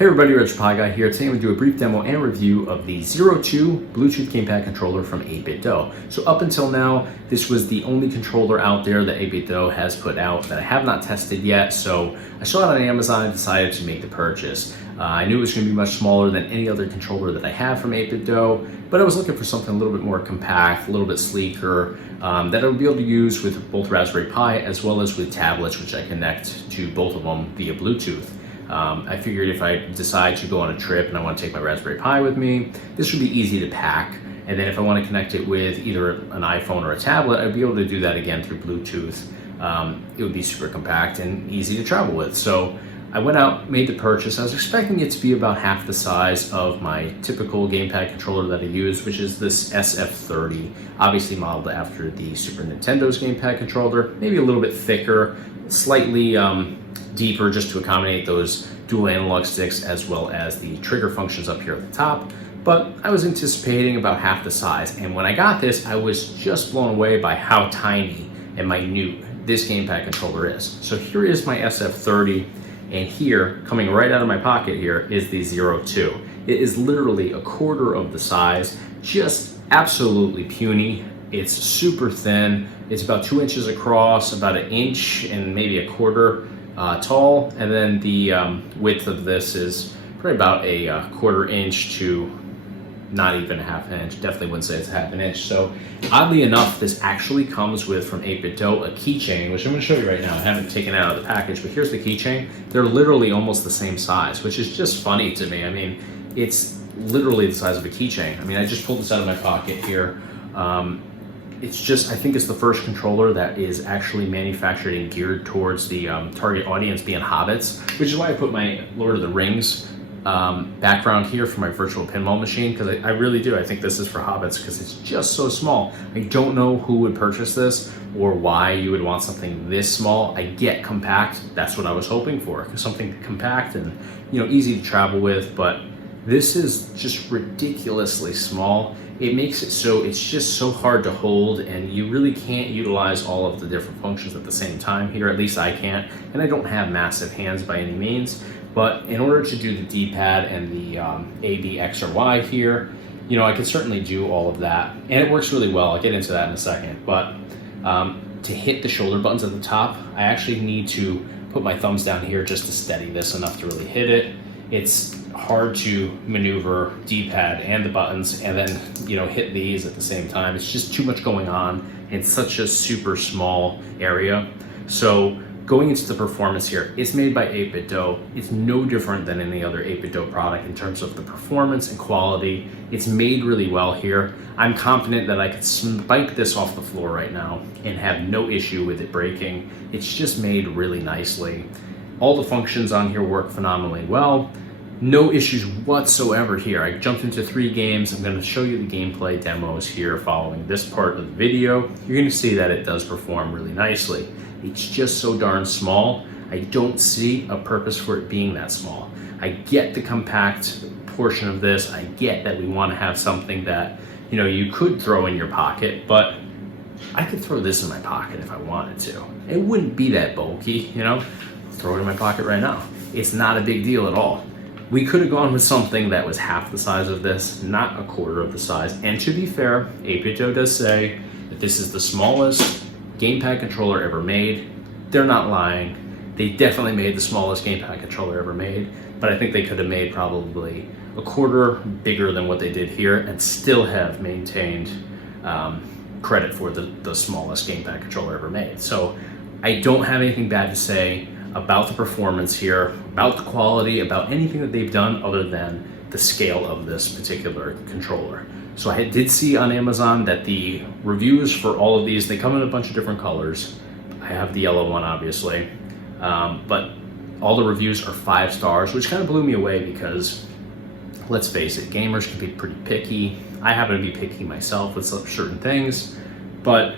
Hey everybody, RetroPie Guy here. Today I'm going to do a brief demo and review of the 02 Bluetooth Gamepad Controller from 8BitDo. So up until now, this was the only controller out there that 8BitDo has put out that I have not tested yet. So I saw it on Amazon and decided to make the purchase. I knew it was going to be much smaller than any other controller that I have from 8BitDo, but I was looking for something a little bit more compact, a little bit sleeker, that I would be able to use with both Raspberry Pi as well as with tablets, which I connect to both of them via Bluetooth. I figured if I decide to go on a trip and I want to take my Raspberry Pi with me, this would be easy to pack. And then if I want to connect it with either an iPhone or a tablet, I'd be able to do that again through Bluetooth. It would be super compact and easy to travel with. So I went out, made the purchase. I was expecting it to be about half the size of my typical gamepad controller that I use, which is this SF30, obviously modeled after the Super Nintendo's gamepad controller, maybe a little bit thicker, slightly deeper just to accommodate those dual analog sticks as well as the trigger functions up here at the top. But I was anticipating about half the size, and when I got this, I was just blown away by how tiny and minute this gamepad controller is. So here is my SF30, and here, coming right out of my pocket here, is the 02. It is literally a quarter of the size, just absolutely puny. It's super thin. It's about 2 inches across, about 1 inch and maybe a quarter tall, and then the width of this is probably about a 1/4 inch to not even a 1/2 inch. Definitely wouldn't say it's a 1/2 inch. So oddly enough, this actually comes with, from 8BitDo, a keychain, which I'm going to show you right now. I haven't taken it out of the package, but here's the keychain. They're literally almost the same size, which is just funny to me. I mean, it's literally the size of a keychain. I mean, I just pulled this out of my pocket here. It's just, I think it's the first controller that is actually manufactured and geared towards the target audience being hobbits, which is why I put my Lord of the Rings background here for my virtual pinball machine, because I really do. I think this is for hobbits because it's just so small. I don't know who would purchase this or why you would want something this small. I get compact. That's what I was hoping for, something compact and, you know, easy to travel with, but this is just ridiculously small. It makes it so it's just so hard to hold, and you really can't utilize all of the different functions at the same time here. At least I can't, and I don't have massive hands by any means. But in order to do the D-pad and the A, B, X, or Y here, you know, I can certainly do all of that, and it works really well. I'll get into that in a second. But to hit the shoulder buttons at the top, I actually need to put my thumbs down here just to steady this enough to really hit it. It's hard to maneuver D-pad and the buttons and then, you know, hit these at the same time. It's just too much going on in such a super small area. So going into the performance here, it's made by 8BitDo. It's no different than any other 8BitDo product in terms of the performance and quality. It's made really well here. I'm confident that I could spike this off the floor right now and have no issue with it breaking. It's just made really nicely. All the functions on here work phenomenally well. No issues whatsoever here. I jumped into 3 games. I'm going to show you the gameplay demos here following this part of the video. You're going to see that it does perform really nicely. It's just so darn small. I don't see a purpose for it being that small. I get the compact portion of this. I get that we want to have something that, you know, you could throw in your pocket, but I could throw this in my pocket if I wanted to. It wouldn't be that bulky, you know? Throw it in my pocket right now. It's not a big deal at all. We could have gone with something that was half the size of this, not a quarter of the size. And to be fair, 8BitDo does say that this is the smallest gamepad controller ever made. They're not lying. They definitely made the smallest gamepad controller ever made, but I think they could have made probably a quarter bigger than what they did here and still have maintained credit for the smallest gamepad controller ever made. So I don't have anything bad to say about the performance here, about the quality, about anything that they've done other than the scale of this particular controller. So I did see on Amazon that the reviews for all of these, they come in a bunch of different colors. I have the yellow one, obviously, but all the reviews are 5 stars, which kind of blew me away because, let's face it, gamers can be pretty picky. I happen to be picky myself with certain things, but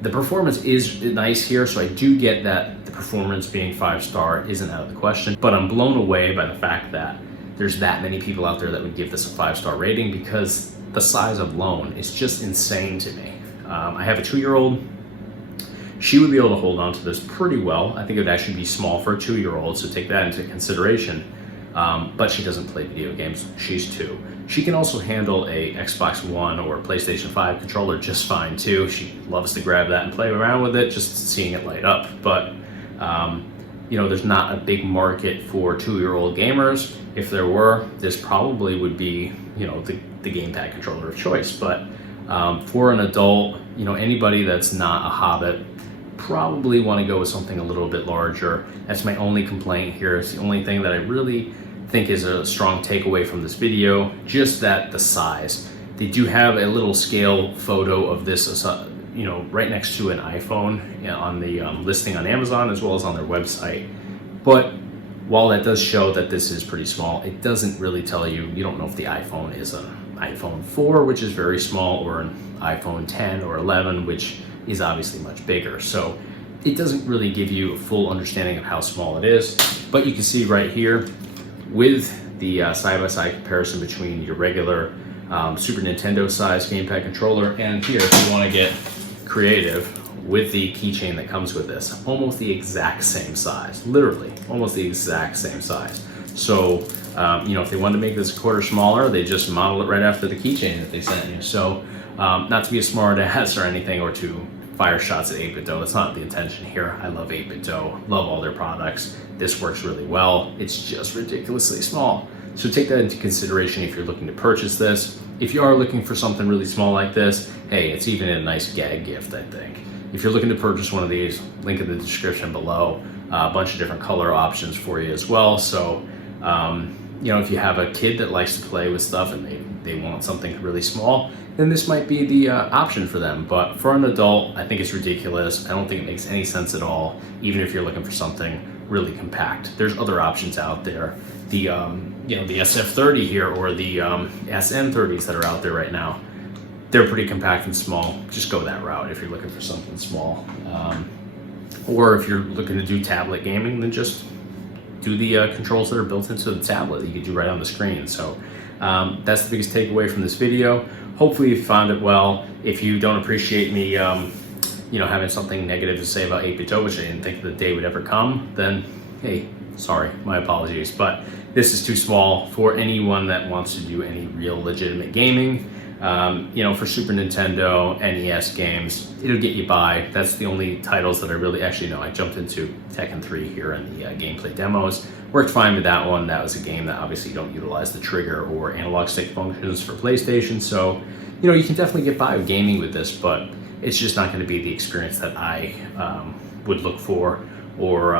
the performance is nice here, so I do get that the performance being 5-star isn't out of the question, but I'm blown away by the fact that there's that many people out there that would give this a 5-star rating because the size alone is just insane to me. I have a 2-year-old. She would be able to hold on to this pretty well. I think it would actually be small for a 2-year-old, so take that into consideration. but she doesn't play video games. She's 2. She can also handle a Xbox One or PlayStation 5 controller just fine too. She loves to grab that and play around with it, just seeing it light up. But you know, there's not a big market for 2-year-old gamers. If there were, this probably would be, you know, the gamepad controller of choice. But for an adult, you know, anybody that's not a hobbit, probably want to go with something a little bit larger. That's my only complaint here. It's the only thing that I really think is a strong takeaway from this video, just that the size. They do have a little scale photo of this, you know, right next to an iPhone on the listing on Amazon as well as on their website. But while that does show that this is pretty small, it doesn't really tell you. You don't know if the iPhone is an iPhone 4, which is very small, or an iPhone 10 or 11, which is obviously much bigger. So it doesn't really give you a full understanding of how small it is. But you can see right here with the side-by-side comparison between your regular Super Nintendo size gamepad controller, and here, if you want to get creative with the keychain that comes with this, almost the exact same size, literally almost the exact same size. So you know, if they wanted to make this a quarter smaller, they just model it right after the keychain that they sent you. So not to be a smart ass or anything, or to fire shots at 8BitDo, that's not the intention here. I love 8BitDo, love all their products. This works really well. It's just ridiculously small. So take that into consideration if you're looking to purchase this. If you are looking for something really small like this, hey, it's even a nice gag gift, I think. If you're looking to purchase one of these, link in the description below. A bunch of different color options for you as well. So, you know, if you have a kid that likes to play with stuff and they want something really small, then this might be the option for them. But for an adult, I think it's ridiculous. I don't think it makes any sense at all, even if you're looking for something really compact. There's other options out there. The you know, the SF30 here, or the SN30s that are out there right now, they're pretty compact and small. Just go that route if you're looking for something small. Or if you're looking to do tablet gaming, then just do the controls that are built into the tablet that you can do right on the screen. So that's the biggest takeaway from this video. Hopefully you found it well. If you don't appreciate me you know, having something negative to say about 8BitDo, which I didn't think the day would ever come, then hey, sorry, my apologies. But this is too small for anyone that wants to do any real legitimate gaming. You know, for Super Nintendo, NES games, it'll get you by. That's the only titles that I really, actually no, I jumped into Tekken 3 here in the gameplay demos. Worked fine with that one. That was a game that obviously you don't utilize the trigger or analog stick functions for PlayStation. So, you know, you can definitely get by with gaming with this, but it's just not going to be the experience that I would look for or,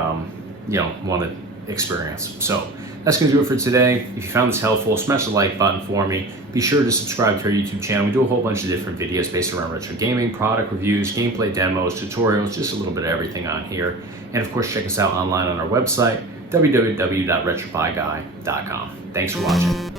you know, want to experience. So that's going to do it for today. If you found this helpful, smash the like button for me. Be sure to subscribe to our YouTube channel. We do a whole bunch of different videos based around retro gaming, product reviews, gameplay demos, tutorials, just a little bit of everything on here. And of course, check us out online on our website, www.retropieguy.com. Thanks for watching.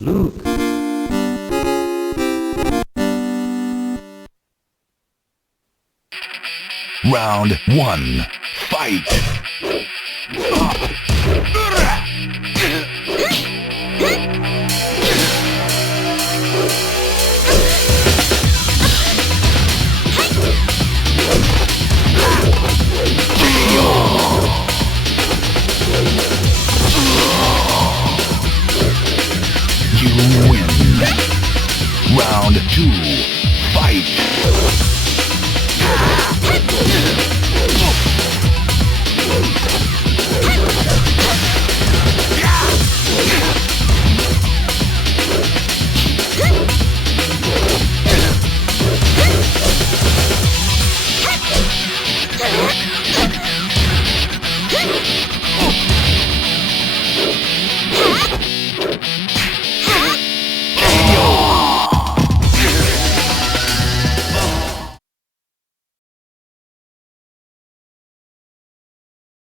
Look. Round 1. Fight. You win. Round 2. Fight.